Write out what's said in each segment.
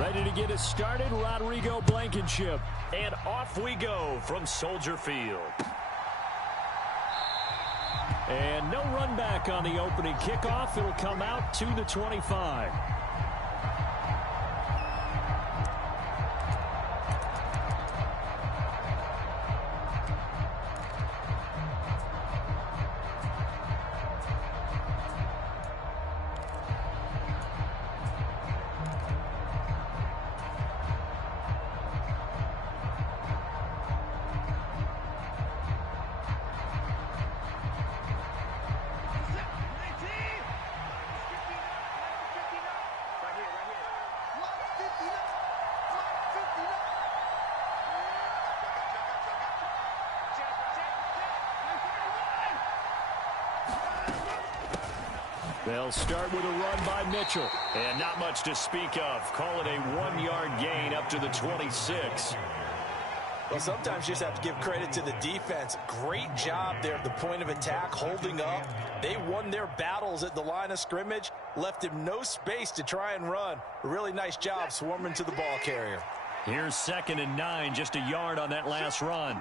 Ready to get us started, Rodrigo Blankenship. And off we go from Soldier Field. And no run back on the opening kickoff. It'll come out to the 25. They'll start with a run by Mitchell. And not much to speak of. Call it a 1-yard gain up to the 26. Well, sometimes you just have to give credit to the defense. Great job there at the point of attack, holding up. They won their battles at the line of scrimmage, left him no space to try and run. A really nice job swarming to the ball carrier. Here's 2nd and 9, just a yard on that last run.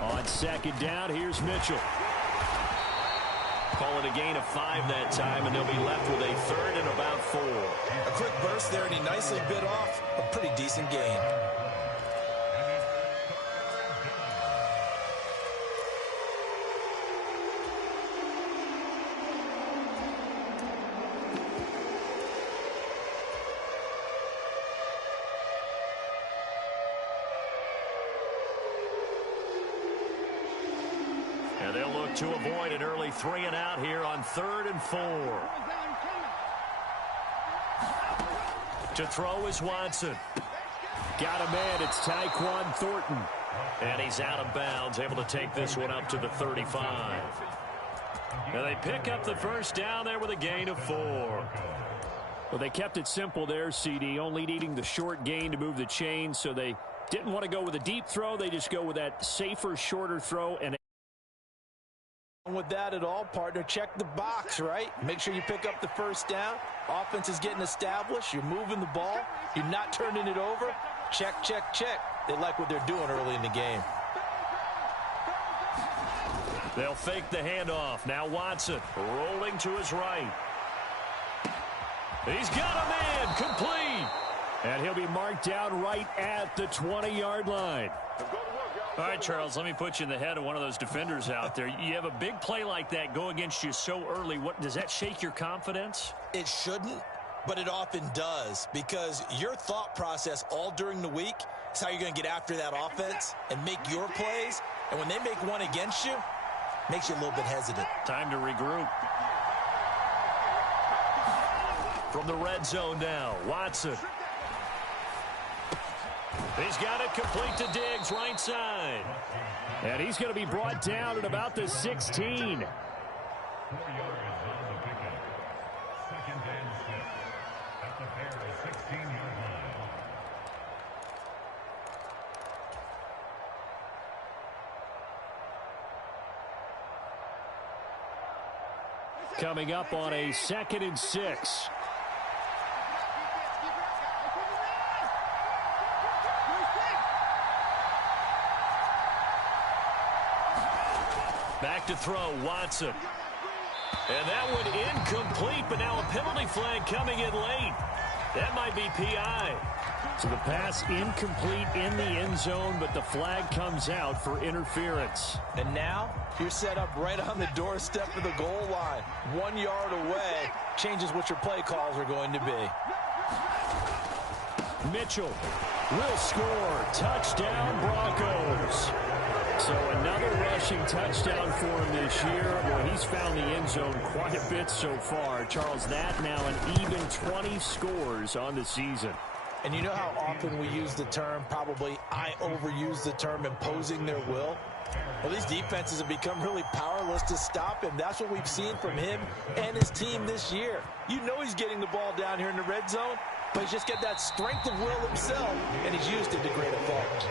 On 2nd down, here's Mitchell. Call it a gain of 5 that time, and they'll be left with a 3rd and about 4. A quick burst there, and he nicely bit off a pretty decent gain. And they'll look to avoid an early 3 and out here on 3rd and 4. To throw is Watson. Got a man. It's Tyquan Thornton. And he's out of bounds, able to take this one up to the 35. And they pick up the first down there with a gain of 4. Well, they kept it simple there, CD, only needing the short gain to move the chain, so they didn't want to go with a deep throw. They just go with that safer, shorter throw. And with that at all, partner, check the box, right? Make sure you pick up the first down. Offense is getting established. You're moving the ball. You're not turning it over. Check, check, check. They like what they're doing early in the game. They'll fake the handoff. Now Watson rolling to his right. He's got a man, complete. And he'll be marked down right at the 20-yard line. All right, Charles, let me put you in the head of one of those defenders out there. You have a big play like that go against you so early. What does that shake your confidence? It shouldn't, but it often does, because your thought process all during the week is how you're going to get after that offense and make your plays. And when they make one against you, it makes you a little bit hesitant. Time to regroup. From the red zone now, Watson. He's got it complete to Diggs, right side. And he's going to be brought down at about the 16. 4 yards on the pickup. 2nd and 6 at the Bears' 16-yard line. Coming up on a 2nd and 6. Back to throw, Watson. And that one incomplete, but now a penalty flag coming in late. That might be PI. So the pass incomplete in the end zone, but the flag comes out for interference. And now you're set up right on the doorstep of the goal line. 1 yard away changes what your play calls are going to be. Mitchell will score. Touchdown, Broncos. So another rushing touchdown for him this year. Well, he's found the end zone quite a bit so far. Charles, that now an even 20 scores on the season. And you know how often we use the term, probably I overuse the term, imposing their will? Well, these defenses have become really powerless to stop him. That's what we've seen from him and his team this year. You know he's getting the ball down here in the red zone, but he's just got that strength of will himself, and he's used it to great effect.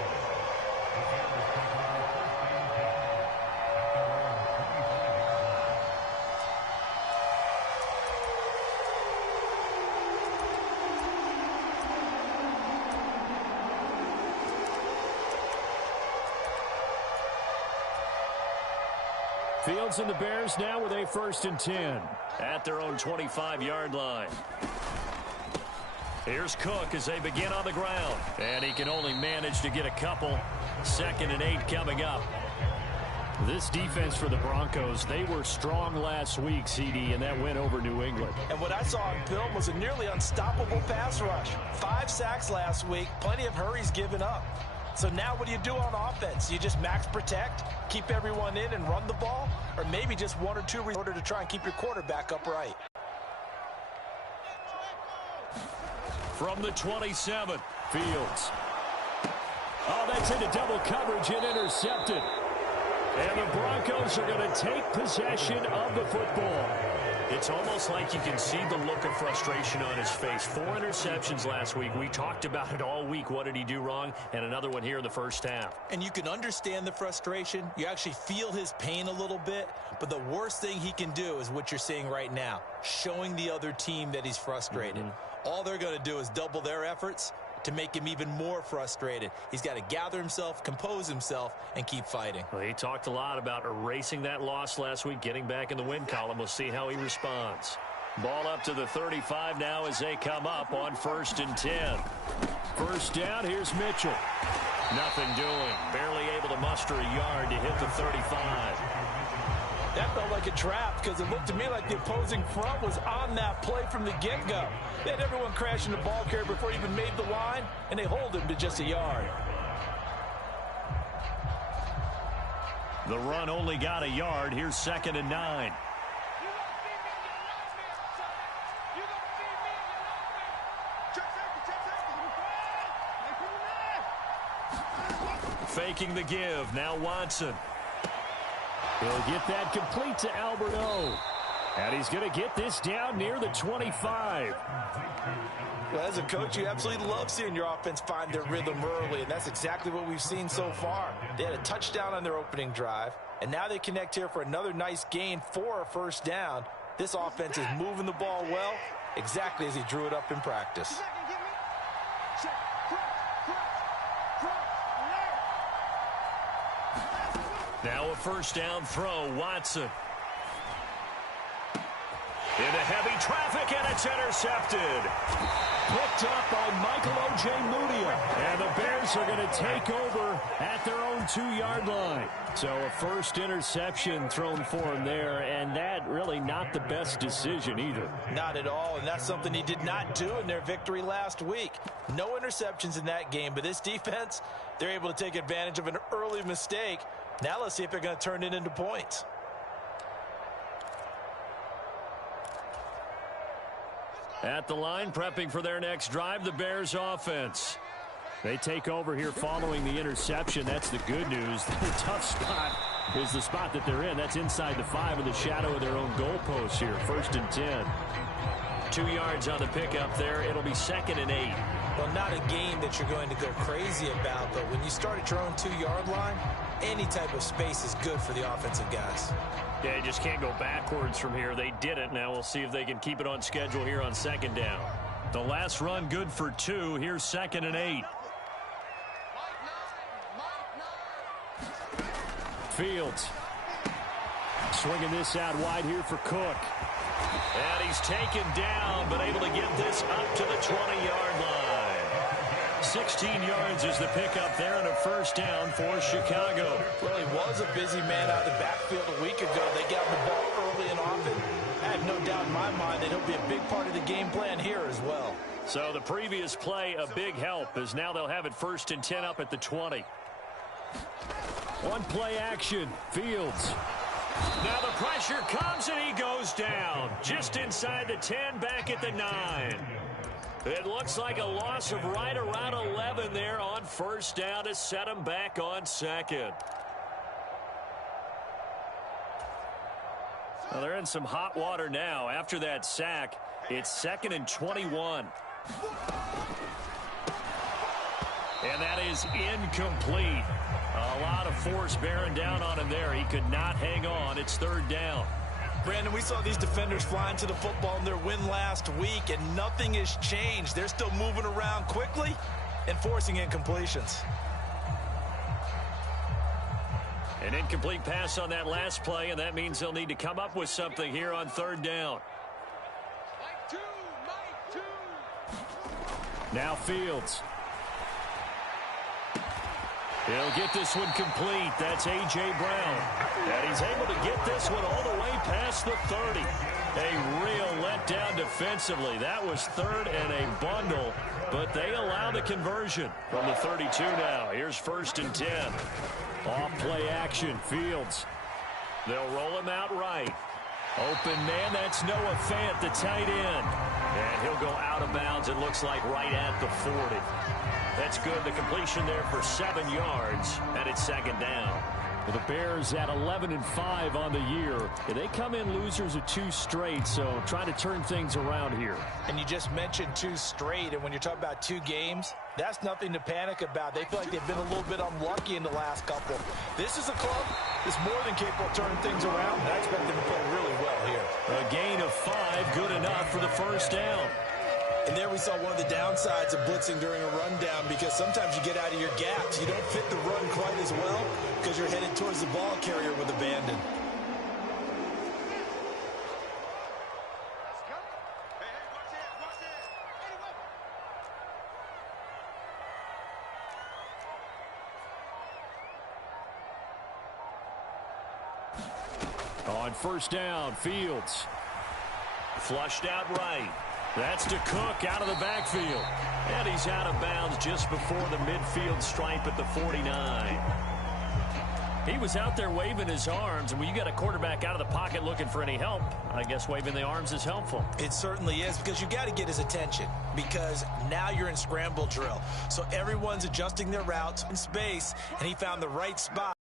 Fields and the Bears now with a 1st and 10. At their own 25-yard line. Here's Cook as they begin on the ground. And he can only manage to get a couple. 2nd and 8 coming up. This defense for the Broncos, they were strong last week, CD, and that went over New England. And what I saw on film was a nearly unstoppable pass rush. 5 sacks last week, plenty of hurries given up. So now what do you do on offense? You just max protect, keep everyone in and run the ball, or maybe just 1 or 2 in order to try and keep your quarterback upright. From the 27, Fields. Oh, that's into double coverage and intercepted. And the Broncos are going to take possession of the football. It's almost like you can see the look of frustration on his face. 4 interceptions last week. We talked about it all week. What did he do wrong? And another one here in the first half. And you can understand the frustration. You actually feel his pain a little bit. But the worst thing he can do is what you're seeing right now, showing the other team that he's frustrated. All they're going to do is double their efforts to make him even more frustrated. He's got to gather himself, compose himself, and keep fighting. Well, he talked a lot about erasing that loss last week, getting back in the win column. We'll see how he responds. Ball up to the 35 now as they come up on 1st and 10. 1st down, here's Mitchell. Nothing doing. Barely able to muster a yard to hit the 35. That felt like a trap because it looked to me like the opposing front was on that play from the get-go. They had everyone crashing the ball carrier before he even made the line, and they hold him to just a yard. The run only got a yard. Here's 2nd and 9. Faking the give. Now Watson. He'll get that complete to Albert O. And he's going to get this down near the 25. Well, as a coach, you absolutely love seeing your offense find their rhythm early, and that's exactly what we've seen so far. They had a touchdown on their opening drive, and now they connect here for another nice gain for a 1st down. This offense is moving the ball well, exactly as he drew it up in practice. Now a 1st down throw, Watson. Into heavy traffic, and it's intercepted. Picked up by Michael O.J. Mudia. And the Bears are going to take over at their own 2-yard line. So a 1st interception thrown for him there, and that really not the best decision either. Not at all, and that's something he did not do in their victory last week. No interceptions in that game, but this defense, they're able to take advantage of an early mistake. Now let's see if they're going to turn it into points. At the line, prepping for their next drive, the Bears offense. They take over here following the interception. That's the good news. The tough spot is the spot that they're in. That's inside the 5 in the shadow of their own goalpost here. 1st and 10. 2 yards on the pickup there. It'll be 2nd and 8. Well, not a game that you're going to go crazy about, but when you start at your own 2-yard line, any type of space is good for the offensive guys. Yeah, you just can't go backwards from here. They did it. Now we'll see if they can keep it on schedule here on 2nd down. The last run good for 2. Here's 2nd and 8. Fields. Swinging this out wide here for Cook. And he's taken down, but able to get this up to the 20-yard line. 16 yards is the pickup there, and a 1st down for Chicago. Well, he was a busy man out of the backfield a week ago. They got the ball early and often. I have no doubt in my mind that he'll be a big part of the game plan here as well. So the previous play, a big help, as now they'll have it 1st and 10 up at the 20. One play action. Fields. Now the pressure comes, and he goes down. Just inside the 10, back at the 9. It looks like a loss of right around 11 there on 1st down to set him back on 2nd. Well, they're in some hot water now. After that sack, it's 2nd and 21. And that is incomplete. A lot of force bearing down on him there. He could not hang on. It's 3rd down. Brandon, we saw these defenders flying to the football in their win last week, and nothing has changed. They're still moving around quickly and forcing incompletions. An incomplete pass on that last play, and that means they'll need to come up with something here on third down. Now Fields. He'll get this one complete. That's A.J. Brown. And he's able to get this one all the way past the 30. A real letdown defensively. That was third and a bundle, but they allow the conversion from the 32 now. Here's 1st and 10. Off play action, Fields. They'll roll him out right. Open man, that's Noah Fant, the tight end. And he'll go out of bounds, it looks like right at the 40. That's good. The completion there for 7 yards, and it's 2nd down. Well, the Bears at 11-5 on the year. They come in losers of 2 straight, so trying to turn things around here. And you just mentioned 2 straight, and when you're talking about 2 games, that's nothing to panic about. They feel like they've been a little bit unlucky in the last couple. This is a club that's more than capable of turning things around. I expect them to play really well here. A gain of 5, good enough for the 1st down. And there we saw one of the downsides of blitzing during a rundown, because sometimes you get out of your gaps. You don't fit the run quite as well because you're headed towards the ball carrier with abandon. On 1st down, Fields. Flushed out right. That's to Cook out of the backfield. And he's out of bounds just before the midfield stripe at the 49. He was out there waving his arms, and when you got a quarterback out of the pocket looking for any help, I guess waving the arms is helpful. It certainly is, because you got to get his attention, because now you're in scramble drill. So everyone's adjusting their routes in space, and he found the right spot.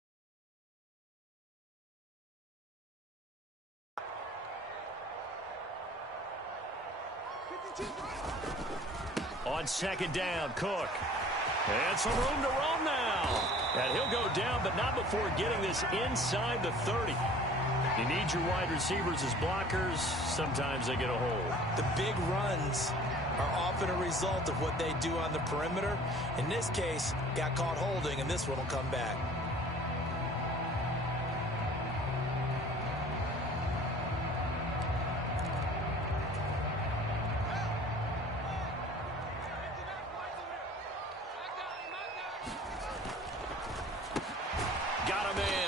On 2nd down, Cook. And some room to roam now. And he'll go down, but not before getting this inside the 30. You need your wide receivers as blockers. Sometimes they get a hold. The big runs are often a result of what they do on the perimeter. In this case, got caught holding, and this one will come back.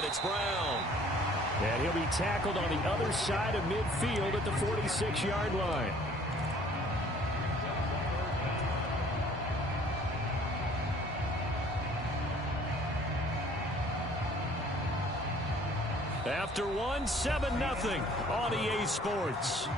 It's Brown. And he'll be tackled on the other side of midfield at the 46-yard line. After 7-0 on EA Sports.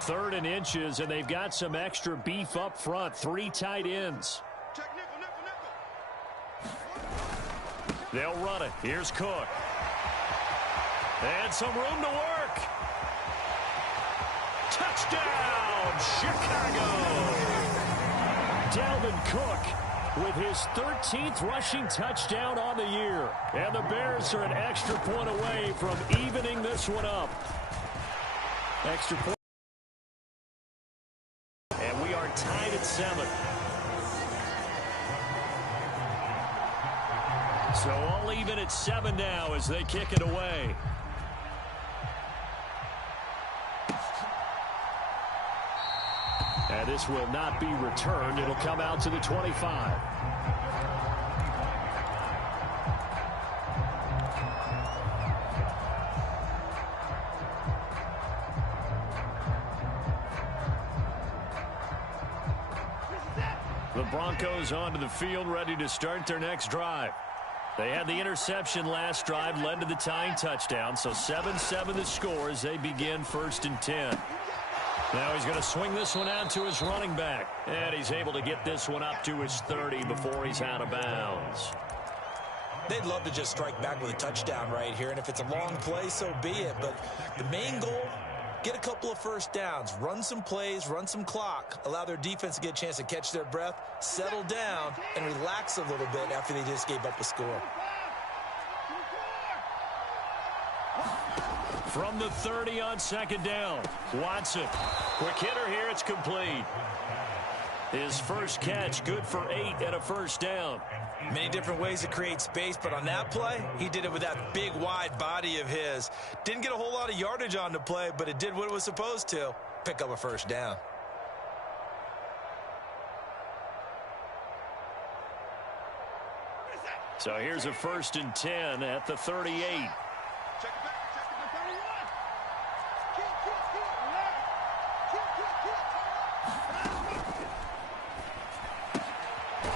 Third and inches, and they've got some extra beef up front. 3 tight ends. They'll run it. Here's Cook. And some room to work. Touchdown, Chicago. Dalvin Cook with his 13th rushing touchdown on the year. And the Bears are an extra point away from evening this one up. Extra point. Tied at 7. So all even at 7 now as they kick it away. And this will not be returned. It'll come out to the 25. The Broncos onto the field, ready to start their next drive. They had the interception last drive, led to the tying touchdown, so 7-7 the score as they begin 1st and 10. Now he's going to swing this one out to his running back, and he's able to get this one up to his 30 before he's out of bounds. They'd love to just strike back with a touchdown right here, and if it's a long play, so be it. But the main goal, get a couple of 1st downs, run some plays, run some clock, allow their defense to get a chance to catch their breath, settle down, and relax a little bit after they just gave up a score. From the 30 on second down. Watson. Quick hitter here. It's complete. His first catch, good for 8 and a first down. Many different ways to create space, but on that play, he did it with that big, wide body of his. Didn't get a whole lot of yardage on the play, but it did what it was supposed to. Pick up a first down. So here's a 1st and 10 at the 38.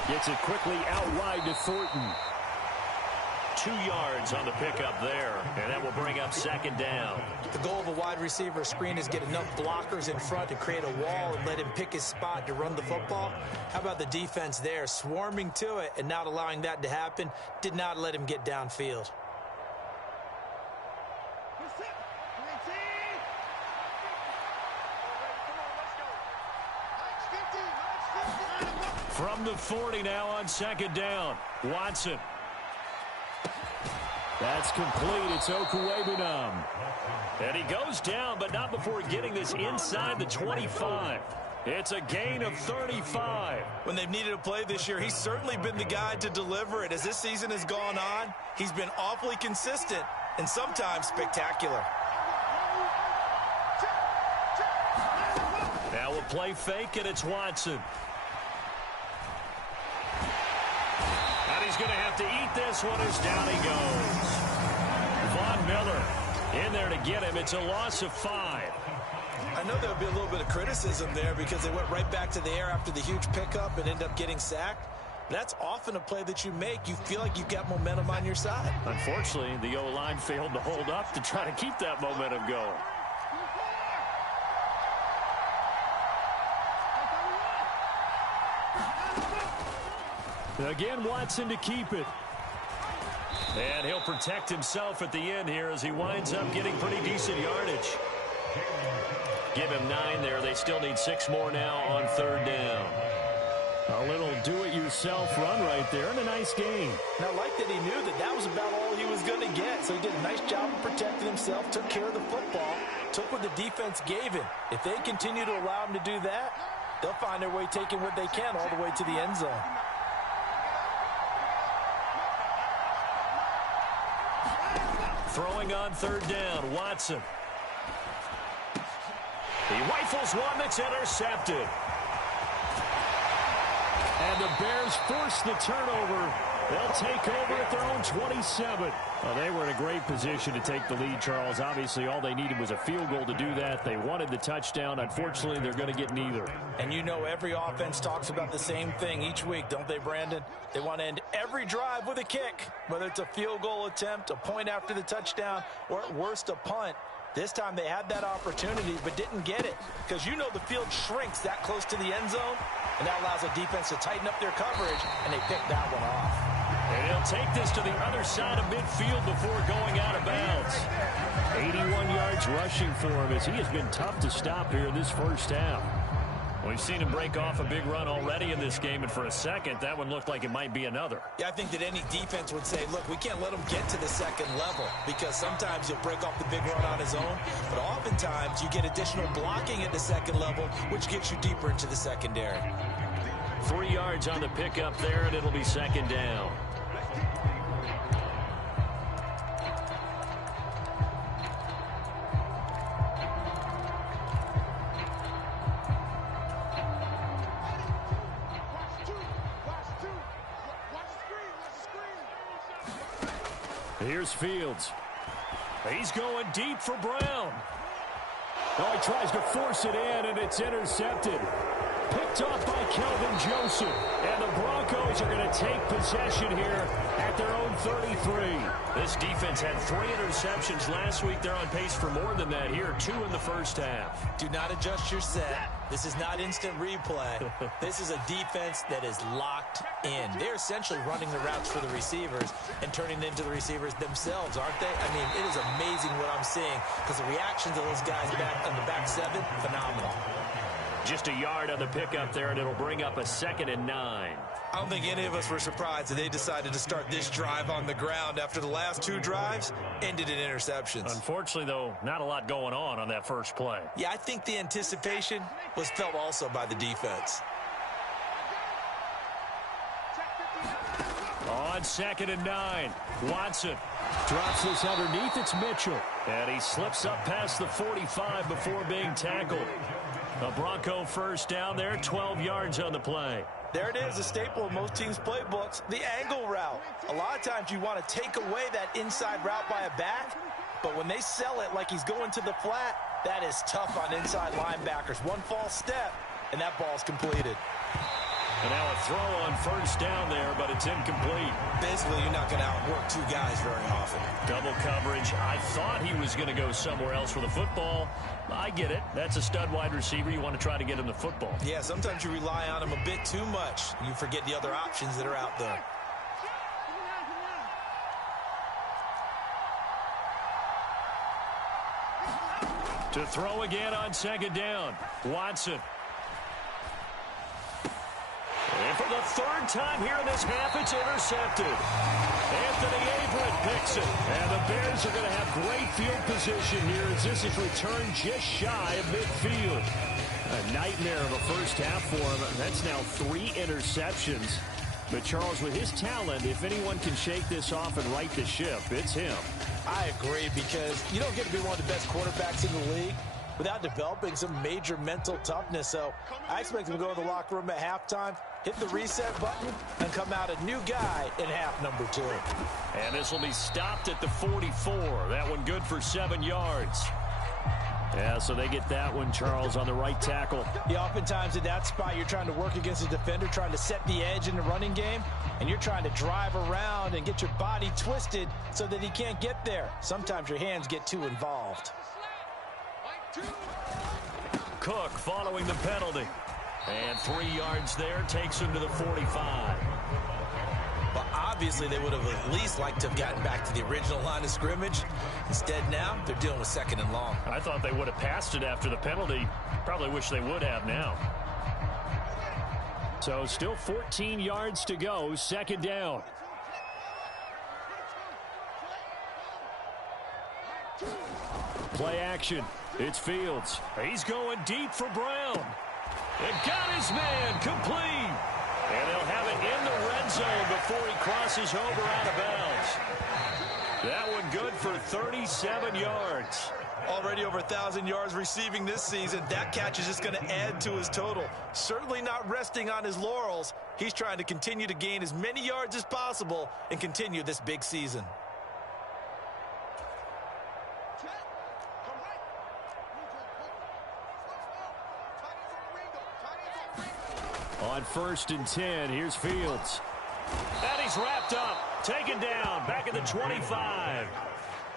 Gets it quickly out wide to Thornton. 2 yards on the pickup there, and that will bring up second down. The goal of a wide receiver screen is get enough blockers in front to create a wall and let him pick his spot to run the football. How about the defense there, swarming to it and not allowing that to happen? Did not let him get downfield. From the 40 now on second down. Watson. That's complete. It's Okuwebunam. And he goes down, but not before getting this inside the 25. It's a gain of 35. When they've needed a play this year, he's certainly been the guy to deliver it. As this season has gone on, he's been awfully consistent and sometimes spectacular. Now a play fake, and it's Watson. And he's going to have to eat this one as down he goes. Von Miller in there to get him. It's a loss of 5. I know there'll be a little bit of criticism there because they went right back to the air after the huge pickup and ended up getting sacked. That's often a play that you make. You feel like you've got momentum on your side. Unfortunately, the O-line failed to hold up to try to keep that momentum going. Again, Watson to keep it. And he'll protect himself at the end here as he winds up getting pretty decent yardage. Give him 9 there. They still need 6 more now on 3rd down. A little do-it-yourself run right there and a nice gain. And I like that he knew that that was about all he was going to get. So he did a nice job of protecting himself, took care of the football, took what the defense gave him. If they continue to allow him to do that, they'll find their way taking what they can all the way to the end zone. Throwing on 3rd down, Watson. He rifles one that's intercepted. And the Bears force the turnover. They'll take over at their own 27. Well, they were in a great position to take the lead, Charles. Obviously, all they needed was a field goal to do that. They wanted the touchdown. Unfortunately, they're going to get neither. And you know every offense talks about the same thing each week, don't they, Brandon? They want to end every drive with a kick, whether it's a field goal attempt, a point after the touchdown, or at worst, a punt. This time they had that opportunity but didn't get it because you know the field shrinks that close to the end zone, and that allows the defense to tighten up their coverage, and they picked that one off. And he'll take this to the other side of midfield before going out of bounds. 81 yards rushing for him as he has been tough to stop here in this first half. We've seen him break off a big run already in this game, and for a second, that one looked like it might be another. Yeah, I think that any defense would say, look, we can't let him get to the second level because sometimes he'll break off the big run on his own, but oftentimes you get additional blocking at the second level, which gets you deeper into the secondary. 3 yards on the pickup there, and it'll be 2nd down. Here's Fields. He's going deep for Brown. Oh, he tries to force it in, and it's intercepted. Picked off by Kelvin Joseph. And the Broncos are going to take possession here at their own 33. This defense had 3 interceptions last week. They're on pace for more than that here. 2 in the first half. Do not adjust your set. This is not instant replay. This is a defense that is locked in. They're essentially running the routes for the receivers and turning it into the receivers themselves, aren't they? I mean, it is amazing what I'm seeing because the reactions of those guys back on the back 7, phenomenal. Just a yard on the pickup there, and it'll bring up a 2nd and 9. I don't think any of us were surprised that they decided to start this drive on the ground after the last 2 drives ended in interceptions. Unfortunately, though, not a lot going on that first play. Yeah, I think the anticipation was felt also by the defense. On 2nd and 9, Watson Drops this underneath. It's Mitchell. and he slips up past the 45 before being tackled. A Bronco first down there, 12 yards on the play. There it is, a staple of most teams' playbooks, the angle route. A lot of times you want to take away that inside route by a back, but when they sell it like he's going to the flat, that is tough on inside linebackers. One false step, and that ball's completed. And now a throw on first down there, but it's incomplete. Basically, you're not going to outwork 2 guys very often. Double coverage. I thought he was going to go somewhere else for the football. I get it. That's a stud wide receiver. You want to try to get him the football. Yeah, sometimes you rely on him a bit too much. You forget the other options that are out there. To throw again on 2nd down, Watson. And for the 3rd time here in this half, it's intercepted. Anthony Averett picks it. And the Bears are going to have great field position here as this is returned just shy of midfield. A nightmare of a first half for him. That's now 3 interceptions. But Charles, with his talent, if anyone can shake this off and right the ship, it's him. I agree, because you don't get to be one of the best quarterbacks in the league without developing some major mental toughness. So I expect him to go to the locker room at halftime, hit the reset button, and come out a new guy in half number 2. And this will be stopped at the 44. That one good for 7 yards. Yeah, so they get that one, Charles, on the right tackle. Yeah, oftentimes in that spot, you're trying to work against a defender, trying to set the edge in the running game, and you're trying to drive around and get your body twisted so that he can't get there. Sometimes your hands get too involved. Cook following the penalty. And 3 yards there takes him to the 45. But obviously, they would have at least liked to have gotten back to the original line of scrimmage. Instead, now, they're dealing with 2nd and long. I thought they would have passed it after the penalty. Probably wish they would have now. So still 14 yards to go, 2nd down. Play action. It's Fields. He's going deep for Brown. And got his man complete. And they'll have it in the red zone before he crosses over out of bounds. That one good for 37 yards. Already over 1,000 yards receiving this season. That catch is just going to add to his total. Certainly not resting on his laurels. He's trying to continue to gain as many yards as possible and continue this big season. On 1st and 10, here's Fields. And he's wrapped up, taken down, back at the 25.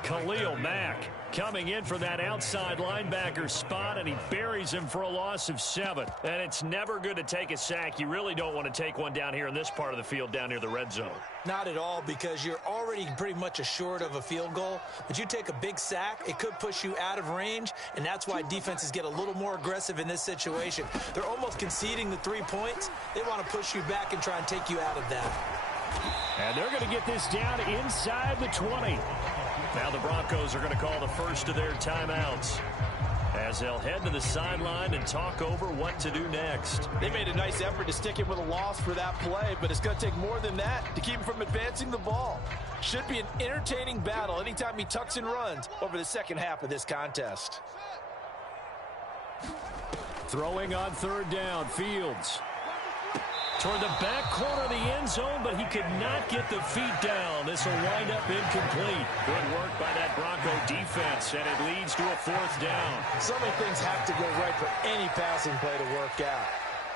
Khalil Mack coming in for that outside linebacker spot, and he buries him for a loss of 7. And it's never good to take a sack. You really don't want to take one down here in this part of the field, down near the red zone. Not at all, because you're already pretty much assured of a field goal. But you take a big sack, it could push you out of range, and that's why defenses get a little more aggressive in this situation. They're almost conceding the 3 points. They want to push you back and try and take you out of that. And they're going to get this down inside the 20. Now the Broncos are going to call the first of their timeouts as they'll head to the sideline and talk over what to do next. They made a nice effort to stick him with a loss for that play, but it's going to take more than that to keep him from advancing the ball. Should be an entertaining battle anytime he tucks and runs over the second half of this contest. Throwing on 3rd down, Fields. Toward the back corner of the end zone, but he could not get the feet down. This will wind up incomplete. Good work by that Bronco defense, and it leads to a 4th down. So many things have to go right for any passing play to work out.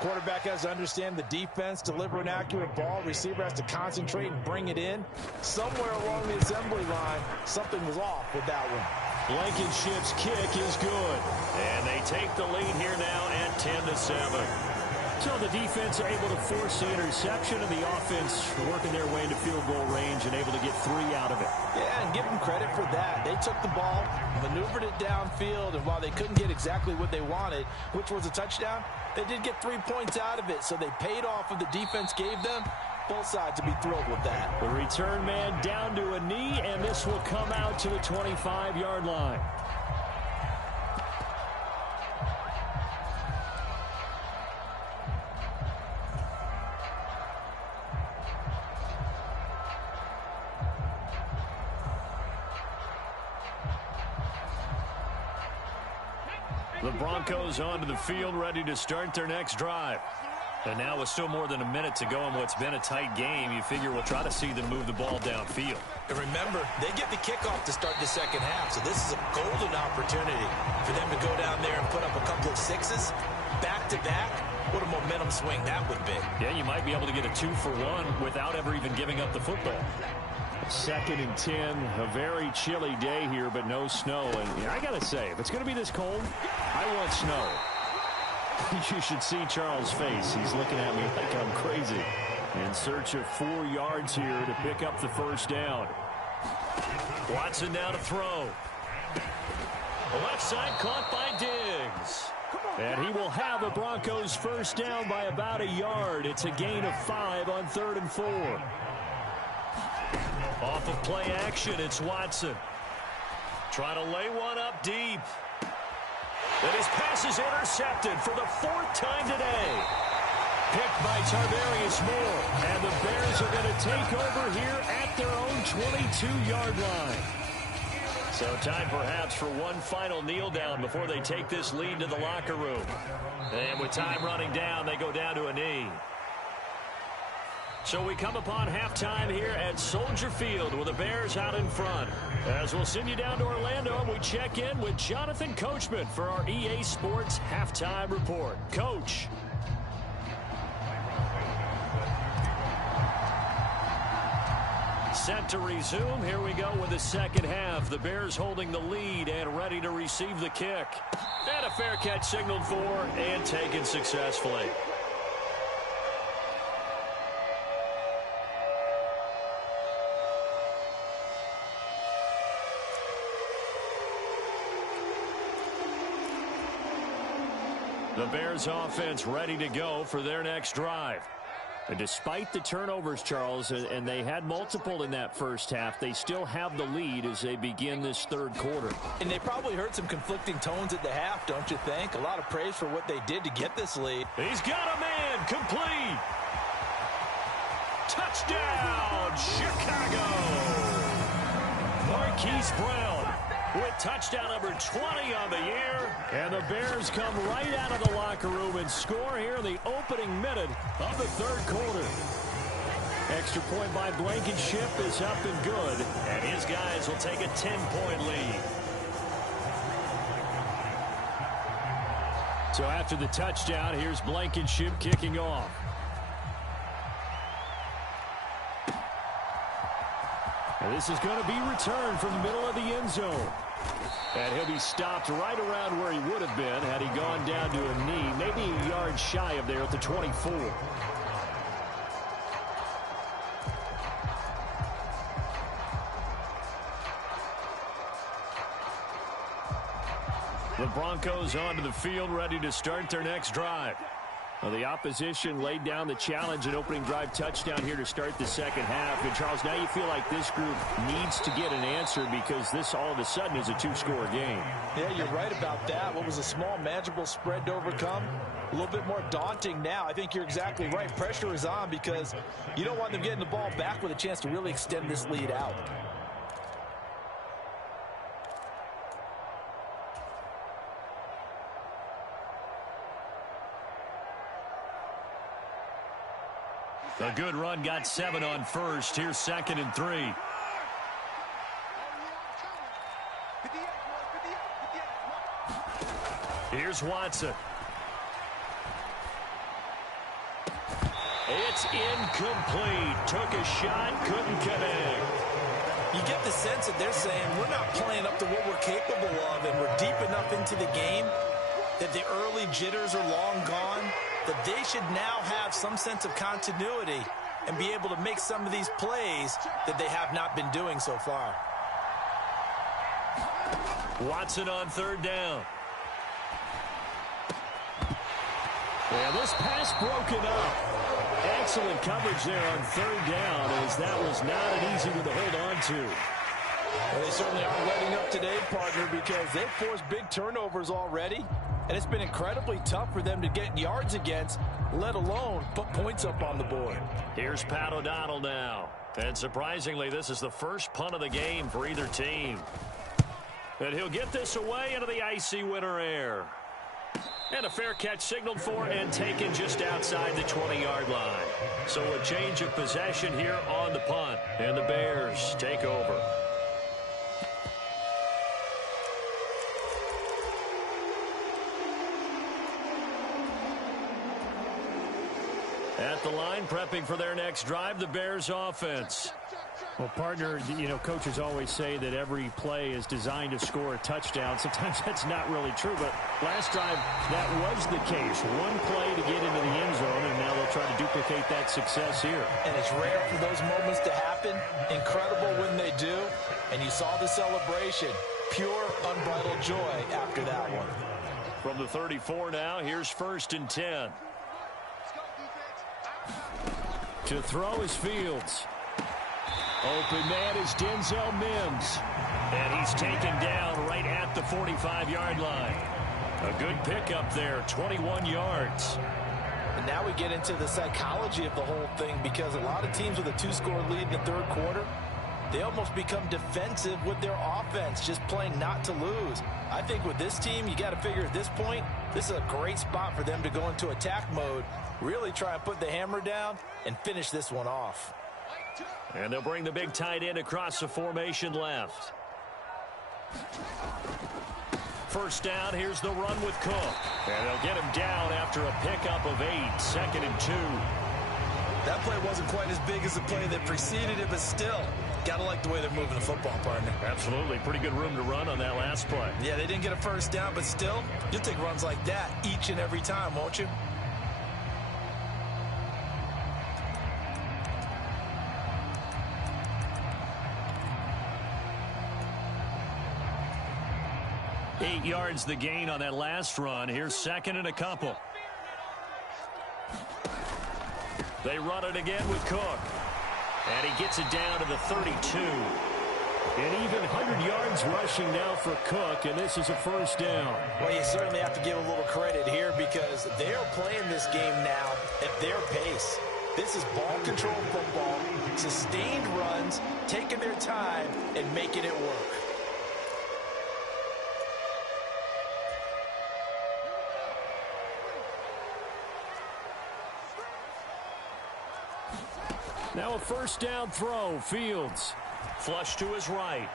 Quarterback has to understand the defense, deliver an accurate ball. Receiver has to concentrate and bring it in. Somewhere along the assembly line, something was off with that one. Blankenship's kick is good. And they take the lead here now at 10-7. So the defense able to force the interception, and the offense working their way into field goal range and able to get 3 out of it. Yeah, and give them credit for that. They took the ball, maneuvered it downfield, and while they couldn't get exactly what they wanted, which was a touchdown, they did get 3 points out of it, so they paid off what the defense gave them. Both sides to be thrilled with that. The return man down to a knee, and this will come out to the 25-yard line. The Broncos onto the field, ready to start their next drive. And now with still more than a minute to go in what's been a tight game, you figure we'll try to see them move the ball downfield. And remember, they get the kickoff to start the second half, so this is a golden opportunity for them to go down there and put up a couple of sixes back-to-back. What a momentum swing that would be. Yeah, you might be able to get a 2-for-1 without ever even giving up the football. 2nd and 10, a very chilly day here, but no snow. And I got to say, if it's going to be this cold, I want snow. You should see Charles' face. He's looking at me like I'm crazy. In search of 4 yards here to pick up the first down. Watson now to throw. The left side caught by Diggs. And he will have the Broncos first down by about a yard. It's a gain of 5 on 3rd and 4. Off of play action, it's Watson. Trying to lay one up deep. And his pass is intercepted for the 4th time today. Picked by Tarvarius Moore. And the Bears are going to take over here at their own 22-yard line. So time perhaps for one final kneel down before they take this lead to the locker room. And with time running down, they go down to a knee. So we come upon halftime here at Soldier Field with the Bears out in front. As we'll send you down to Orlando, and we check in with Jonathan Coachman for our EA Sports Halftime Report. Coach. Set to resume. Here we go with the second half. The Bears holding the lead and ready to receive the kick. And a fair catch signaled for and taken successfully. The Bears offense ready to go for their next drive. And despite the turnovers, Charles, and they had multiple in that first half, they still have the lead as they begin this 3rd quarter. And they probably heard some conflicting tones at the half, don't you think? A lot of praise for what they did to get this lead. He's got a man, complete. Touchdown, Chicago. Marquise Brown with touchdown number 20 on the year. And the Bears come right out of the locker room and score here in the opening minute of the 3rd quarter. Extra point by Blankenship is up and good. And his guys will take a 10-point lead. So after the touchdown, here's Blankenship kicking off. And this is going to be returned from the middle of the end zone. And he'll be stopped right around where he would have been had he gone down to a knee, maybe a yard shy of there at the 24. The Broncos onto the field, ready to start their next drive. Well, the opposition laid down the challenge and opening drive touchdown here to start the second half. And, Charles, now you feel like this group needs to get an answer because this all of a sudden is a 2-score game. Yeah, you're right about that. What was a small, manageable spread to overcome? A little bit more daunting now. I think you're exactly right. Pressure is on because you don't want them getting the ball back with a chance to really extend this lead out. A good run got 7 on first. Here's 2nd and 3. Here's Watson. It's incomplete. Took a shot, couldn't connect. You get the sense that they're saying we're not playing up to what we're capable of, and we're deep enough into the game that the early jitters are long gone. that they should now have some sense of continuity and be able to make some of these plays that they have not been doing so far. Watson on third down. And this pass broken up. Excellent coverage there on third down, as that was not an easy one to hold on to. Well, they certainly aren't letting up today, partner, because they've forced big turnovers already, and it's been incredibly tough for them to get yards against, let alone put points up on the board. Here's Pat O'Donnell now. And surprisingly, this is the first punt of the game for either team. And he'll get this away into the icy winter air. And a fair catch signaled for and taken just outside the 20-yard line. So a change of possession here on the punt. And the Bears take over. At the line, prepping for their next drive, the Bears offense. Well, partner, you know, coaches always say that every play is designed to score a touchdown. Sometimes that's not really true, but last drive, that was the case. One play to get into the end zone, and now they'll try to duplicate that success here. And it's rare for those moments to happen. Incredible when they do. And you saw the celebration. Pure, unbridled joy after that one. From the 34 now, here's 1st and 10. To throw is Fields. Open man is Denzel Mims. And he's taken down right at the 45-yard line. A good pickup there, 21 yards. And now we get into the psychology of the whole thing, because a lot of teams with a 2-score lead in the third quarter, they almost become defensive with their offense, just playing not to lose. I think with this team, you got to figure at this point, this is a great spot for them to go into attack mode, really try and put the hammer down and finish this one off. And they'll bring the big tight end across the formation left. First down, here's the run with Cook. And they'll get him down after a pickup of 8, 2nd and 2. That play wasn't quite as big as the play that preceded it, but still, got to like the way they're moving the football, partner. Absolutely. Pretty good room to run on that last play. Yeah, they didn't get a first down, but still, you'll take runs like that each and every time, won't you? Eight yards the gain on that last run. Here's 2nd and a couple. They run it again with Cook. And he gets it down to the 32. And even 100 yards rushing now for Cook, and this is a first down. Well, you certainly have to give a little credit here, because they are playing this game now at their pace. This is ball control football, sustained runs, taking their time and making it work. Now a first down throw, Fields. Flush to his right.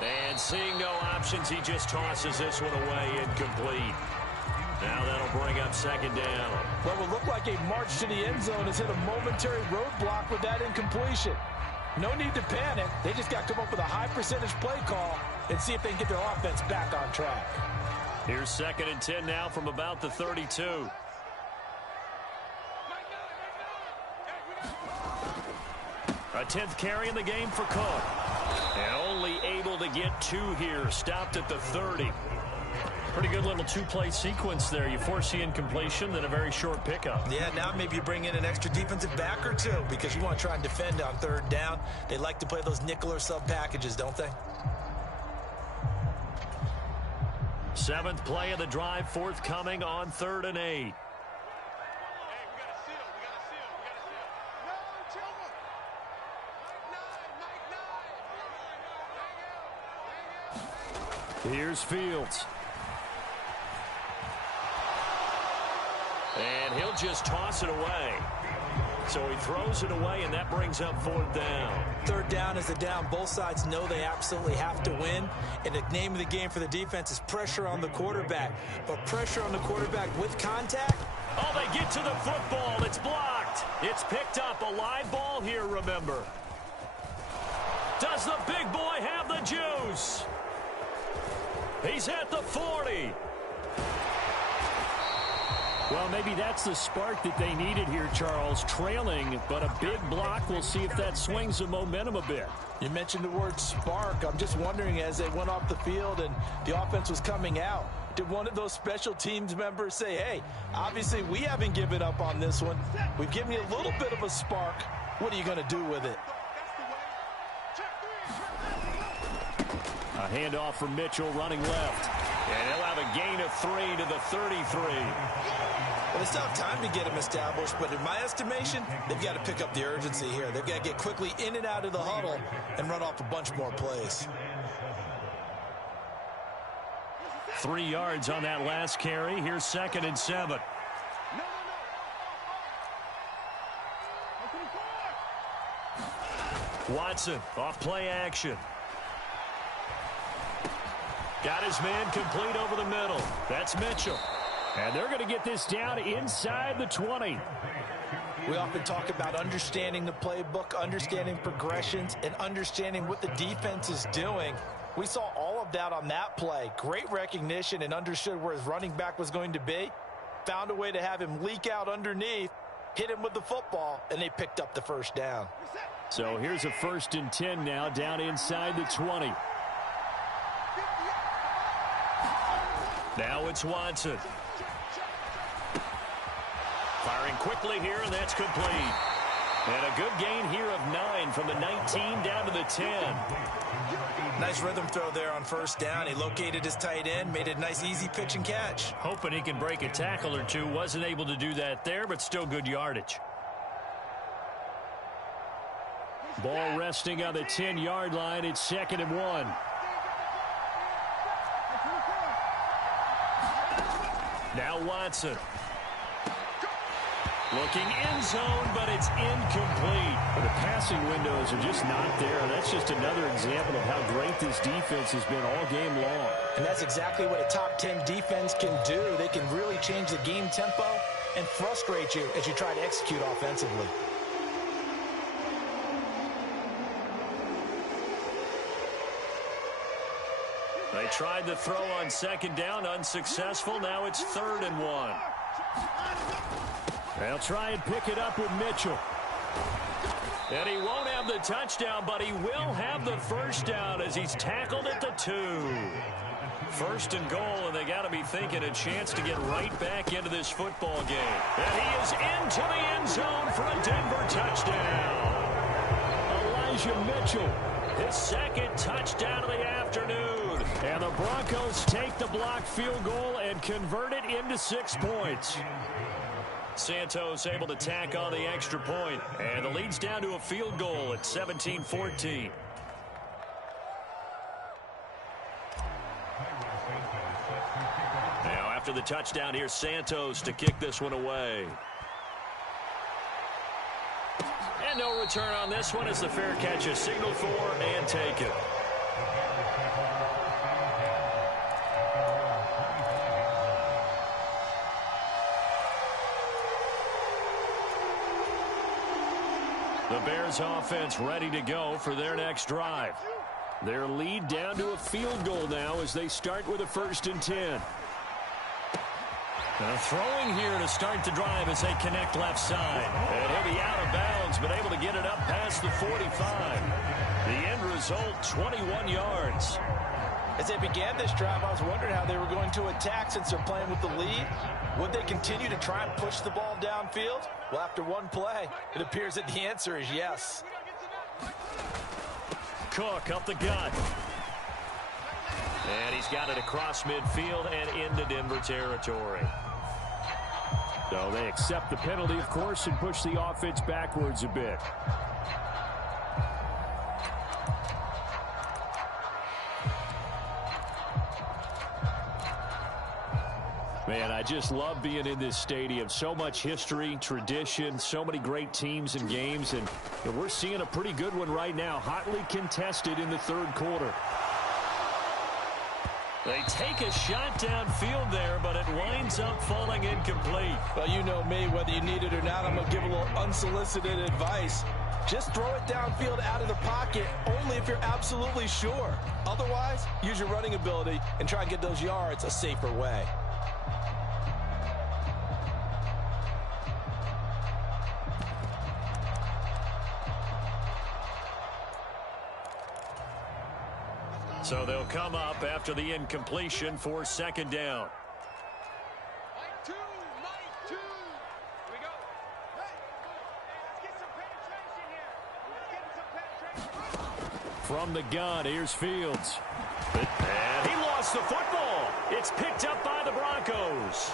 And seeing no options, he just tosses this one away, incomplete. Now that'll bring up 2nd down. What will look like a march to the end zone has hit a momentary roadblock with that incompletion. No need to panic. They just got to come up with a high percentage play call and see if they can get their offense back on track. Here's 2nd and 10 now from about the 32. A 10th carry in the game for Cook. And only able to get 2 here. Stopped at the 30. Pretty good little 2-play sequence there. You force the incompletion, then a very short pickup. Yeah, now maybe you bring in an extra defensive back or 2, because you want to try and defend on 3rd down. They like to play those nickel or sub packages, don't they? 7th play of the drive, forthcoming on 3rd and 8. Here's Fields. And he'll just toss it away. So he throws it away, and that brings up 4th down. 3rd down is a down. Both sides know they absolutely have to win. And the name of the game for the defense is pressure on the quarterback. But pressure on the quarterback with contact. Oh, they get to the football. It's blocked. It's picked up. A live ball here, remember. Does the big boy have the juice? He's at the 40. Well, maybe that's the spark that they needed here, Charles. Trailing, but a big block. We'll see if that swings the momentum a bit. You mentioned the word spark. I'm just wondering, as they went off the field and the offense was coming out, did one of those special teams members say, hey, obviously we haven't given up on this one. We've given you a little bit of a spark. What are you going to do with it? A handoff from Mitchell running left. And he'll have a gain of 3 to the 33. Well, they still have time to get him established, but in my estimation, they've got to pick up the urgency here. They've got to get quickly in and out of the huddle and run off a bunch more plays. 3 yards on that last carry. Here's 2nd and 7. Watson off play action. Got his man complete over the middle. That's Mitchell. And they're going to get this down inside the 20. We often talk about understanding the playbook, understanding progressions, and understanding what the defense is doing. We saw all of that on that play. Great recognition and understood where his running back was going to be. Found a way to have him leak out underneath, hit him with the football, and they picked up the first down. So here's a 1st and 10 now, down inside the 20. Now it's Watson. Firing quickly here, and that's complete. And a good gain here of 9 from the 19 down to the 10. Nice rhythm throw there on 1st down. He located his tight end, made it a nice easy pitch and catch. Hoping he can break a tackle or two. Wasn't able to do that there, but still good yardage. Ball resting on the 10-yard line. It's 2nd and 1. Now Watson. Looking end zone, but it's incomplete. The passing windows are just not there. That's just another example of how great this defense has been all game long. And that's exactly what a top 10 defense can do. They can really change the game tempo and frustrate you as you try to execute offensively. They tried the throw on 2nd down, unsuccessful. Now it's 3rd and 1. They'll try and pick it up with Mitchell. And he won't have the touchdown, but he will have the first down as he's tackled at the 2. 1st and goal, and they got to be thinking a chance to get right back into this football game. And he is into the end zone for a Denver touchdown. Elijah Mitchell, his 2nd touchdown of the afternoon. And the Broncos take the blocked field goal and convert it into 6 points. Santos able to tack on the extra point, and the lead's down to a field goal at 17-14. Now after the touchdown, here's Santos to kick this one away. And no return on this one as the fair catch is signaled for and taken. The Bears offense ready to go for their next drive. Their lead down to a field goal now as they start with a 1st and 10. Throwing here to start the drive as they connect left side. And he'll be out of bounds, but able to get it up past the 45. The end result, 21 yards. As they began this drive, I was wondering how they were going to attack since they're playing with the lead. Would they continue to try and push the ball downfield? Well, after one play, it appears that the answer is yes. Cook up the gut. And he's got it across midfield and into Denver territory. So they accept the penalty, of course, and push the offense backwards a bit. Man, I just love being in this stadium. So much history, tradition, so many great teams and games. And we're seeing a pretty good one right now, hotly contested in the 3rd quarter. They take a shot downfield there, but it winds up falling incomplete. Well, you know me, whether you need it or not, I'm going to give a little unsolicited advice. Just throw it downfield out of the pocket only if you're absolutely sure. Otherwise, use your running ability and try and get those yards a safer way. So they'll come up after the incompletion for second down. From the gun, here's Fields. And he lost the football. It's picked up by the Broncos.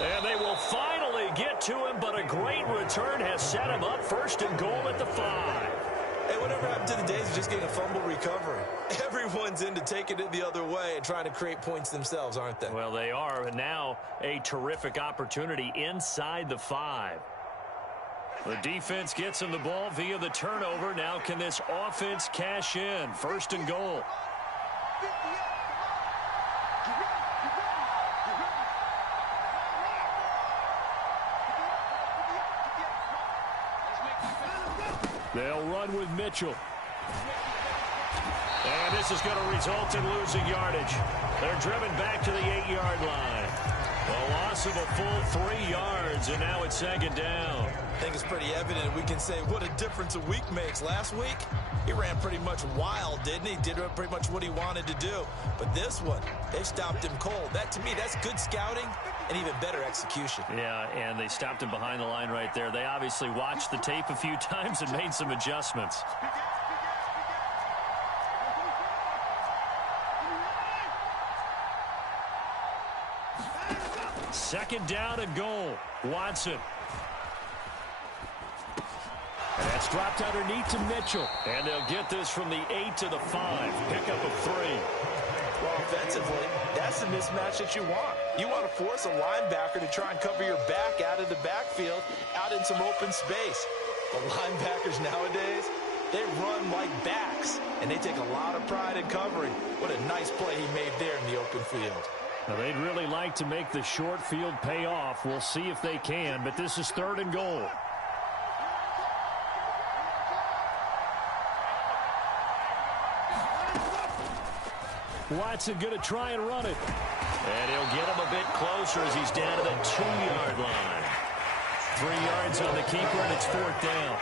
And they will finally get to him, but a great return has set him up first and goal at the 5. Hey, whatever happened to the days of just getting a fumble recovery? Everyone's into taking it the other way and trying to create points themselves, aren't they? Well, they are. And now a terrific opportunity inside the 5. The defense gets him the ball via the turnover. Now can this offense cash in? First and goal. They'll run with Mitchell. And this is going to result in losing yardage. They're driven back to the 8-yard line. A loss of a full 3 yards, and now it's second down. I think it's pretty evident. We can say what a difference a week makes. Last week, he ran pretty much wild, didn't he? Did pretty much what he wanted to do. But this one, they stopped him cold. That, to me, that's good scouting and even better execution. Yeah, and they stopped him behind the line right there. They obviously watched the tape a few times and made some adjustments. Second down and goal. Watson. And that's dropped underneath to Mitchell. And they'll get this from the 8 to the 5. Pickup of 3. Well, offensively, that's the mismatch that you want. You want to force a linebacker to try and cover your back out of the backfield, out in some open space. But linebackers nowadays, they run like backs, and they take a lot of pride in covering. What a nice play he made there in the open field. Now, they'd really like to make the short field pay off. We'll see if they can, but this is third and goal. Watson going to try and run it. And he'll get him a bit closer as he's down to the 2-yard line. 3 yards on the keeper, and it's fourth down.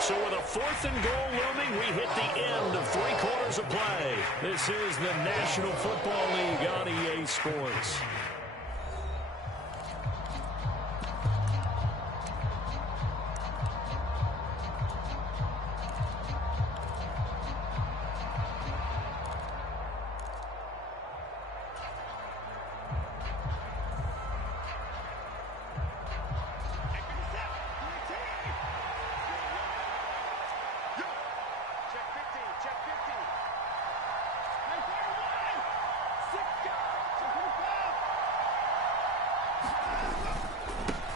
So with a fourth and goal looming, we hit the end of 3 quarters of play. This is the National Football League on EA Sports.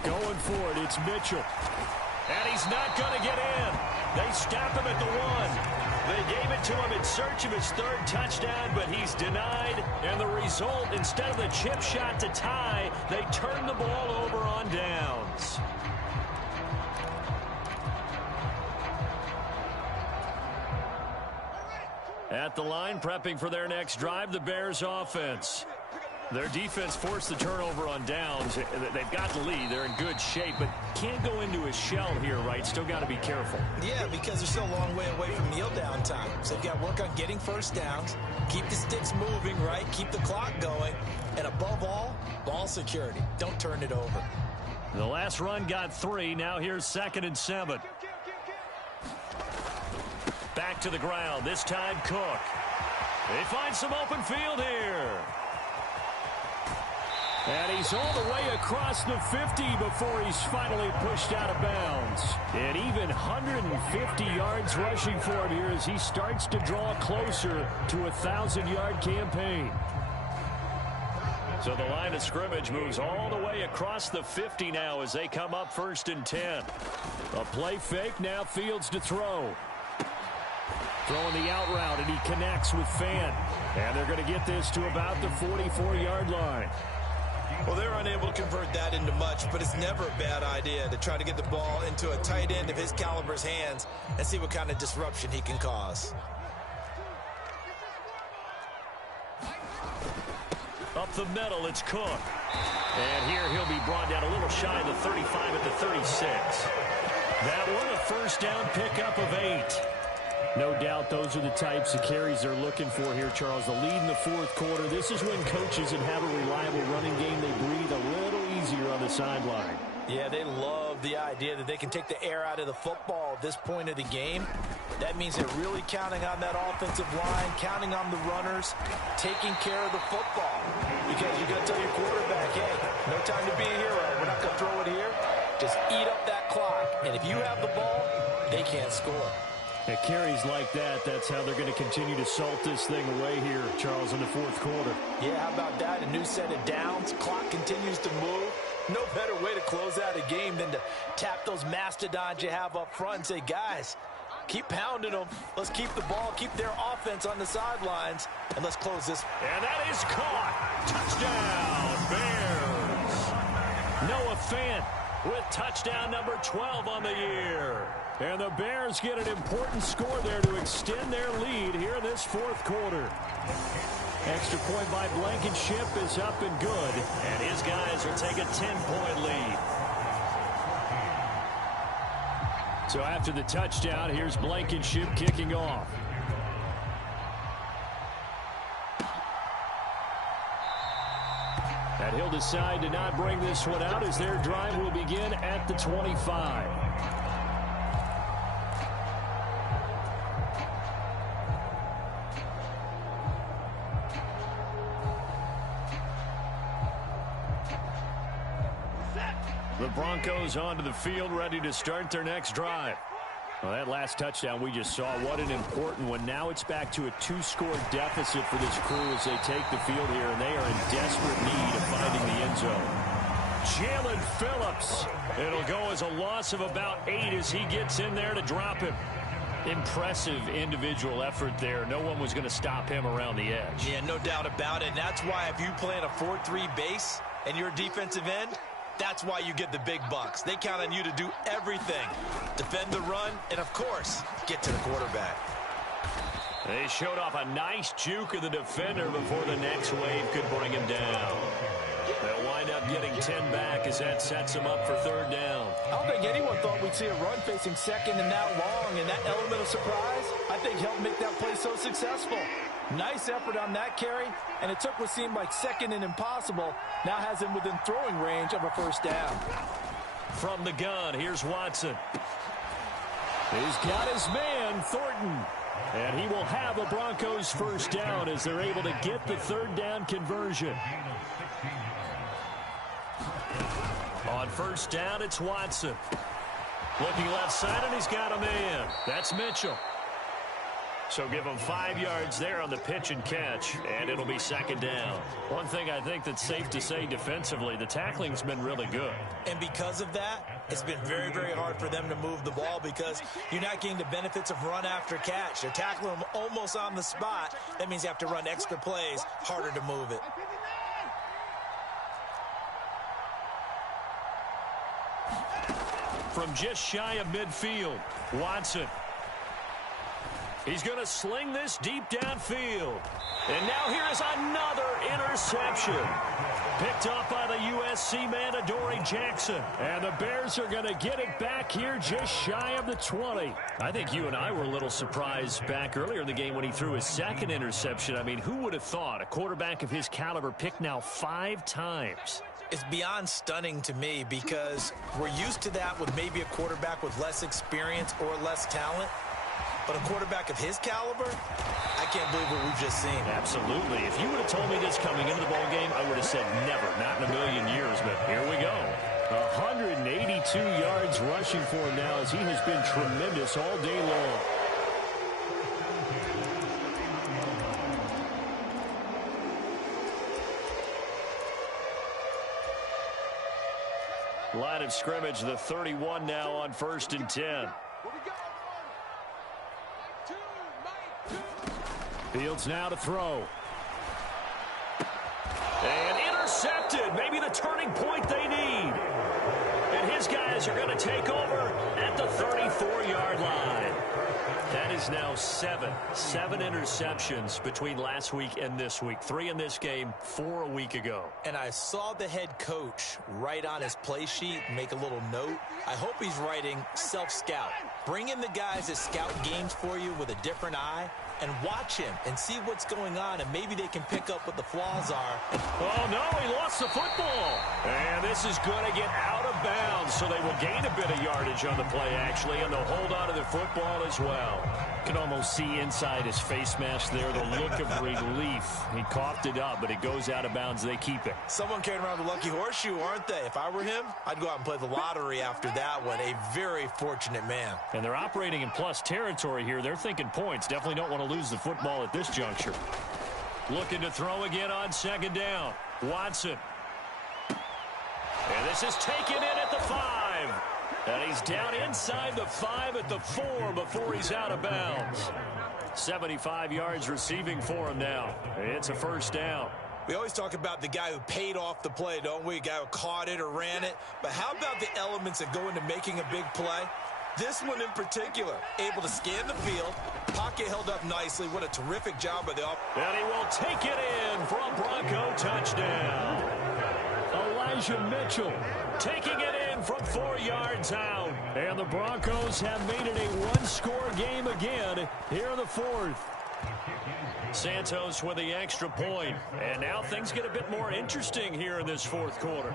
Going for it, it's Mitchell. And he's not going to get in. They stop him at the 1. They gave it to him in search of his 3rd touchdown, but he's denied. And the result, instead of the chip shot to tie, they turn the ball over on downs. At the line, prepping for their next drive, the Bears offense. Their defense forced the turnover on downs. They've got the lead. They're in good shape, but can't go into a shell here, right? Still got to be careful. Yeah, because they're still a long way away from kneel down time. So they've got to work on getting first downs, keep the sticks moving, right? Keep the clock going. And above all, ball security. Don't turn it over. The last run got 3. Now here's 2nd and 7. Back to the ground. This time Cook. They find some open field here. And he's all the way across the 50 before he's finally pushed out of bounds. And even 150 yards rushing for him here as he starts to draw closer to a 1,000-yard campaign. So the line of scrimmage moves all the way across the 50 now as they come up 1st and 10. A play fake, now Fields to throw. Throwing the out route, and he connects with Fan. And they're going to get this to about the 44-yard line. Well, they're unable to convert that into much, but it's never a bad idea to try to get the ball into a tight end of his caliber's hands and see what kind of disruption he can cause. Up the middle, it's Cook. And here he'll be brought down a little shy of the 35 at the 36. That one, a first down pickup of 8. No doubt those are the types of carries they're looking for here, Charles. The lead in the fourth quarter. This is when coaches that have a reliable running game, they breathe a little easier on the sideline. Yeah, they love the idea that they can take the air out of the football at this point of the game. That means they're really counting on that offensive line, counting on the runners, taking care of the football. Because you're going to tell your quarterback, hey, no time to be a hero. We're not going to throw it here. Just eat up that clock. And if you have the ball, they can't score. At carries like that, that's how they're going to continue to salt this thing away here, Charles, in the fourth quarter. Yeah, how about that? A new set of downs. Clock continues to move. No better way to close out a game than to tap those mastodons you have up front and say, guys, keep pounding them. Let's keep the ball, keep their offense on the sidelines, and let's close this. And that is caught. Touchdown, Bears. Noah Fant with touchdown number 12 on the year. And the Bears get an important score there to extend their lead here in this fourth quarter. Extra point by Blankenship is up and good. And his guys will take a 10-point lead. So after the touchdown, here's Blankenship kicking off. And he'll decide to not bring this one out as their drive will begin at the 25. The Broncos onto the field, ready to start their next drive. Well, that last touchdown we just saw, what an important one. Now it's back to a 2-score deficit for this crew as they take the field here, and they are in desperate need of finding the end zone. Jalen Phillips. It'll go as a loss of about 8 as he gets in there to drop him. Impressive individual effort there. No one was going to stop him around the edge. Yeah, no doubt about it. And that's why if you play in a 4-3 base and you're a defensive end, that's why you get the big bucks. They count on you to do everything. Defend the run, and, of course, get to the quarterback. They showed off a nice juke of the defender before the next wave could bring him down. They'll wind up getting 10 back as that sets them up for third down. I don't think anyone thought we'd see a run facing second and that long, and that element of surprise, I think, helped make that play so successful. Nice effort on that carry, and it took what seemed like second and impossible, now has him within throwing range of a first down. From the gun, here's Watson. He's got his man, Thornton. And he will have a Broncos first down as they're able to get the third down conversion. On first down, it's Watson. Looking left side, and he's got a man. That's Mitchell. So give him 5 yards there on the pitch and catch, and it'll be second down. One thing I think that's safe to say defensively, the tackling's been really good. And because of that, it's been very, very hard for them to move the ball because you're not getting the benefits of run after catch. They're tackling them almost on the spot. That means you have to run extra plays, harder to move it. From just shy of midfield, Watson. He's going to sling this deep downfield. And now here is another interception. Picked up by the USC man, Adoree Jackson. And the Bears are going to get it back here just shy of the 20. I think you and I were a little surprised back earlier in the game when he threw his second interception. I mean, who would have thought a quarterback of his caliber picked now 5 times? It's beyond stunning to me because we're used to that with maybe a quarterback with less experience or less talent. But a quarterback of his caliber, I can't believe what we've just seen. Absolutely. If you would have told me this coming into the ball game, I would have said never, not in a million years. But here we go. 182 yards rushing for him now as he has been tremendous all day long. Line of scrimmage, the 31 now on 1st and 10. Fields now to throw. And intercepted. Maybe the turning point they need. And his guys are going to take over at at the 34-yard line. That is now seven interceptions between last week and this week. 3 in this game, 4 a week ago. And I saw the head coach write on his play sheet, make a little note. I hope he's writing self-scout. Bring in the guys that scout games for you with a different eye and watch him and see what's going on, and maybe they can pick up what the flaws are. Oh, no, he lost the football. And this is going to get out of bounds, so they will gain a bit of yardage on the play, actually, and they'll hold on to the football as well. You can almost see inside his face mask there the look of relief. He coughed it up, but it goes out of bounds. They keep it. Someone carrying around the lucky horseshoe, aren't they? If I were him, I'd go out and play the lottery after that one. A very fortunate man. And they're operating in plus territory here. They're thinking points. Definitely don't want to lose the football at this juncture. Looking to throw again on second down. Watson. And this is taken in at the 5. And he's down inside the 5 at the 4 before he's out of bounds. 75 yards receiving for him now. It's a first down. We always talk about the guy who paid off the play, don't we? A guy who caught it or ran it. But how about the elements that go into making a big play? This one in particular, able to scan the field, pocket held up nicely. What a terrific job by the offense. And he will take it in for a Bronco touchdown. Elijah Mitchell Taking it in from 4 yards out. And the Broncos have made it a one-score game again here in the 4th. Santos with the extra point. And now things get a bit more interesting here in this 4th quarter.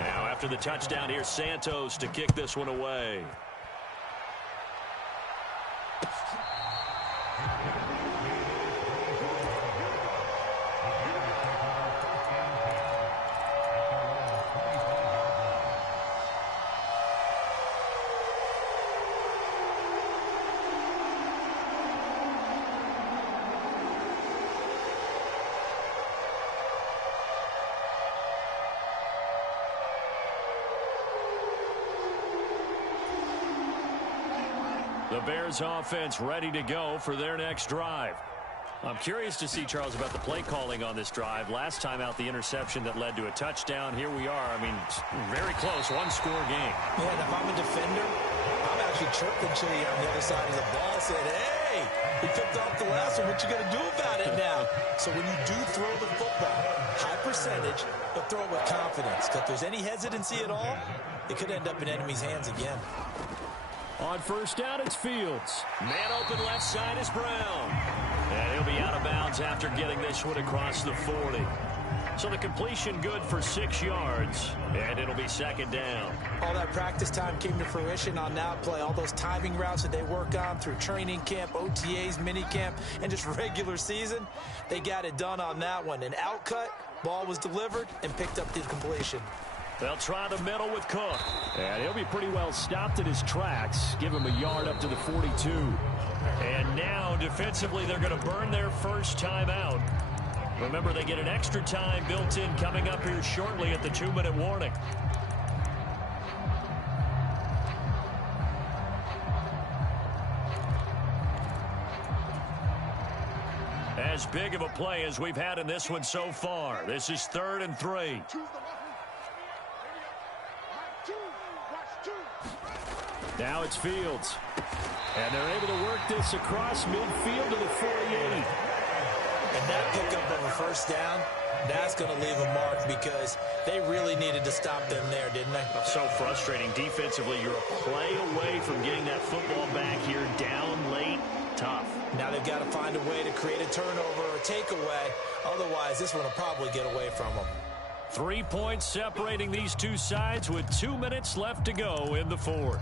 Now after the touchdown, here's Santos to kick this one away. The Bears offense ready to go for their next drive. I'm curious to see, Charles, about the play calling on this drive. Last time out, the interception that led to a touchdown. Here we are. I mean, very close, one-score game. Yeah, and if I'm a defender, I'm actually chirping to you on the other side of the ball, saying, hey, we picked off the last one. What you going to do about it now? So when you do throw the football, high percentage, but throw it with confidence. Because if there's any hesitancy at all, it could end up in enemy's hands again. On first down, it's Fields. Man open left side is Brown. And he'll be out of bounds after getting this one across the 40. So the completion good for 6 yards, and it'll be second down. All that practice time came to fruition on that play. All those timing routes that they work on through training camp, OTAs, minicamp, and just regular season, they got it done on that one. An outcut, ball was delivered, and picked up the completion. They'll try the middle with Cook. And he'll be pretty well stopped in his tracks. Give him a yard up to the 42. And now, defensively, they're going to burn their first time out. Remember, they get an extra time built in coming up here shortly at the 2-minute warning. As big of a play as we've had in this one so far. This is 3rd and 3. Now it's Fields. And they're able to work this across midfield to the 48. And that pickup of a first down, that's going to leave a mark because they really needed to stop them there, didn't they? So frustrating. Defensively, you're a play away from getting that football back here down late. Tough. Now they've got to find a way to create a turnover or takeaway. Otherwise, this one will probably get away from them. 3 points separating these two sides with 2 minutes left to go in the 4th.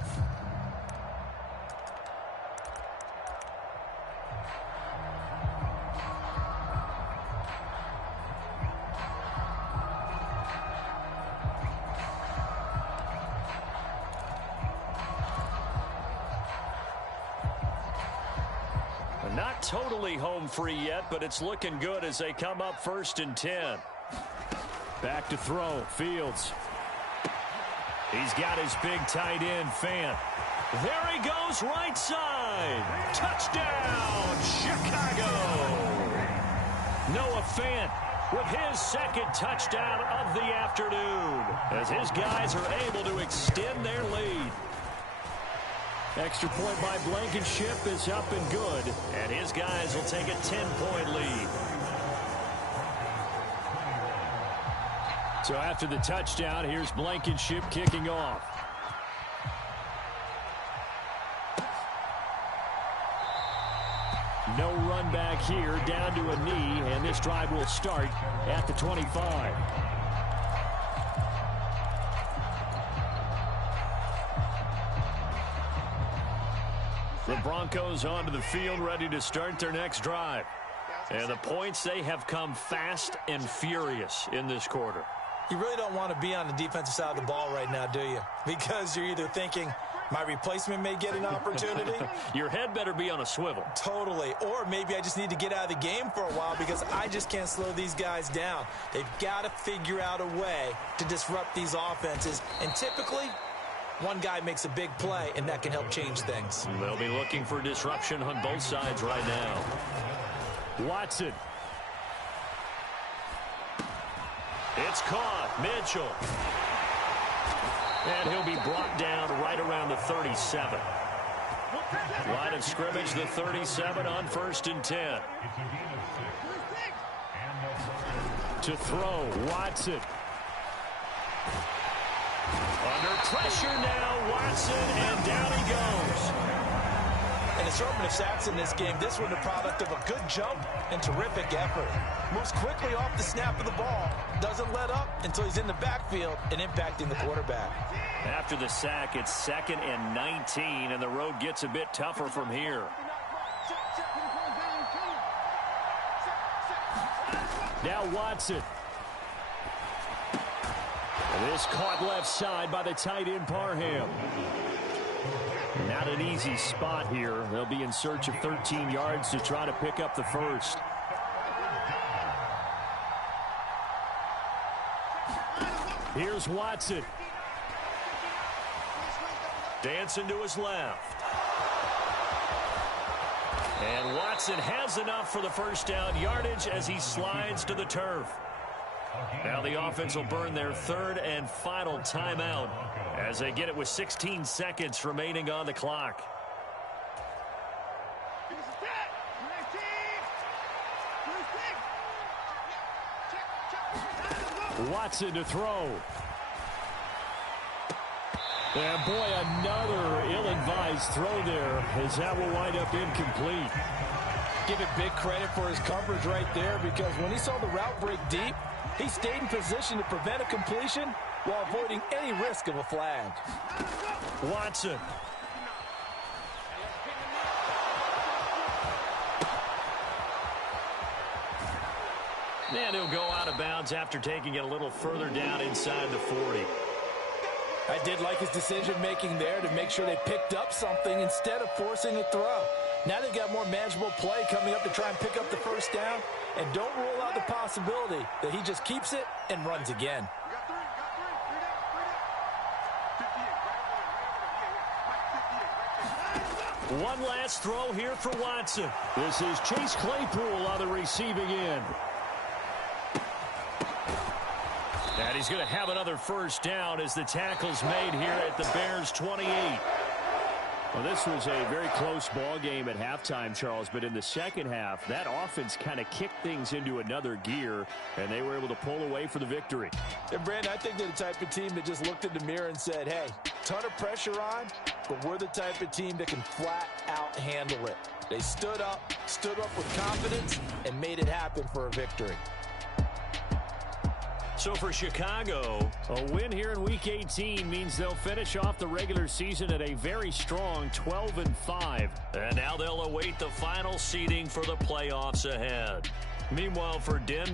Not totally home free yet, but it's looking good as they come up 1st and 10. Back to throw. Fields. He's got his big tight end, Fant. There he goes, right side. Touchdown, Chicago. Noah Fant with his second touchdown of the afternoon, as his guys are able to extend their lead. Extra point by Blankenship is up and good. And his guys will take a 10-point lead. So after the touchdown, here's Blankenship kicking off. No run back here, down to a knee, and this drive will start at the 25. The Broncos onto the field, ready to start their next drive. And the points, they have come fast and furious in this quarter. You really don't want to be on the defensive side of the ball right now, do you? Because you're either thinking, my replacement may get an opportunity. Your head better be on a swivel. Totally. Or maybe I just need to get out of the game for a while because I just can't slow these guys down. They've got to figure out a way to disrupt these offenses. And typically, one guy makes a big play, and that can help change things. They'll be looking for disruption on both sides right now. Watson. It's caught. Mitchell. And he'll be brought down right around the 37. Line of scrimmage, the 37 on 1st and 10. To throw, Watson. Under pressure now, Watson, and down he goes. An assortment of sacks in this game. This one the product of a good jump and terrific effort. Moves quickly off the snap of the ball. Doesn't let up until he's in the backfield and impacting the quarterback. After the sack, it's 2nd and 19, and the road gets a bit tougher from here. Now Watson. This caught left side by the tight end Parham. Not an easy spot here. They'll be in search of 13 yards to try to pick up the first. Here's Watson. Dancing to his left. And Watson has enough for the first down yardage as he slides to the turf. Now the offense will burn their 3rd and final timeout as they get it with 16 seconds remaining on the clock. Watson to throw. And boy, another ill-advised throw there as that will wind up incomplete. Give it big credit for his coverage right there because when he saw the route break deep, he stayed in position to prevent a completion while avoiding any risk of a flag. Watson. And he'll go out of bounds after taking it a little further down inside the 40. I did like his decision-making there to make sure they picked up something instead of forcing a throw. Now they've got more manageable play coming up to try and pick up the first down. And don't rule out the possibility that he just keeps it and runs again. One last throw here for Watson. This is Chase Claypool on the receiving end. And he's going to have another first down as the tackle's made here at the Bears' 28. Well, this was a very close ball game at halftime, Charles, but in the second half, that offense kind of kicked things into another gear, and they were able to pull away for the victory. And, Brandon, I think they're the type of team that just looked in the mirror and said, hey, ton of pressure on, but we're the type of team that can flat out handle it. They stood up with confidence, and made it happen for a victory. So for Chicago, a win here in Week 18 means they'll finish off the regular season at a very strong 12-5. And now they'll await the final seeding for the playoffs ahead. Meanwhile, for Denver,